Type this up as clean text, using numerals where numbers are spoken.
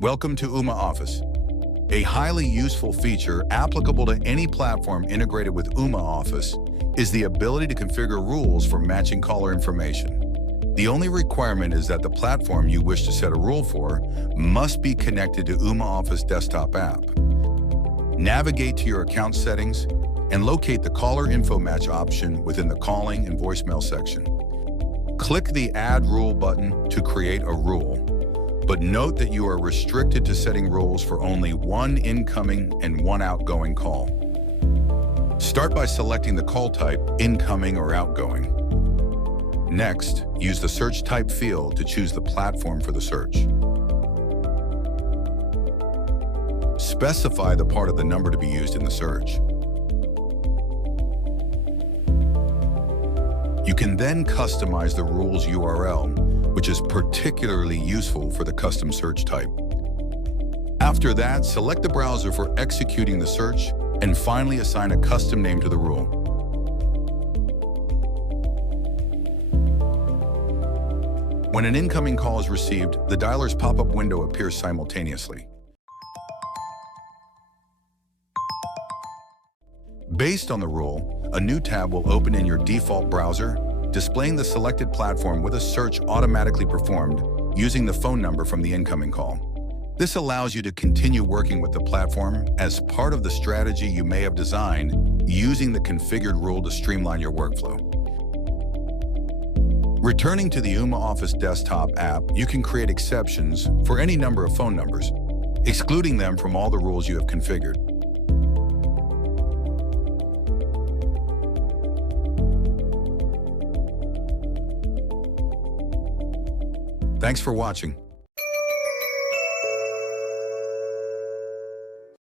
Welcome to Ooma Office. A highly useful feature applicable to any platform integrated with Ooma Office is the ability to configure rules for matching caller information. The only requirement is that the platform you wish to set a rule for must be connected to Ooma Office desktop app. Navigate to your account settings and locate the Caller Info Match option within the Calling and Voicemail section. Click the Add Rule button to create a rule, but note that you are restricted to setting rules for only one incoming and one outgoing call. Start by selecting the call type, incoming or outgoing. Next, use the Search Type field to choose the platform for the search. Specify the part of the number to be used in the search. You can then customize the rule's URL, which is particularly useful for the custom search type. After that, select the browser for executing the search and finally assign a custom name to the rule. When an incoming call is received, the dialer's pop-up window appears simultaneously. Based on the rule, a new tab will open in your default browser, displaying the selected platform with a search automatically performed using the phone number from the incoming call. This allows you to continue working with the platform as part of the strategy you may have designed using the configured rule to streamline your workflow. Returning to the Ooma Office desktop app, you can create exceptions for any number of phone numbers, excluding them from all the rules you have configured. Thanks for watching.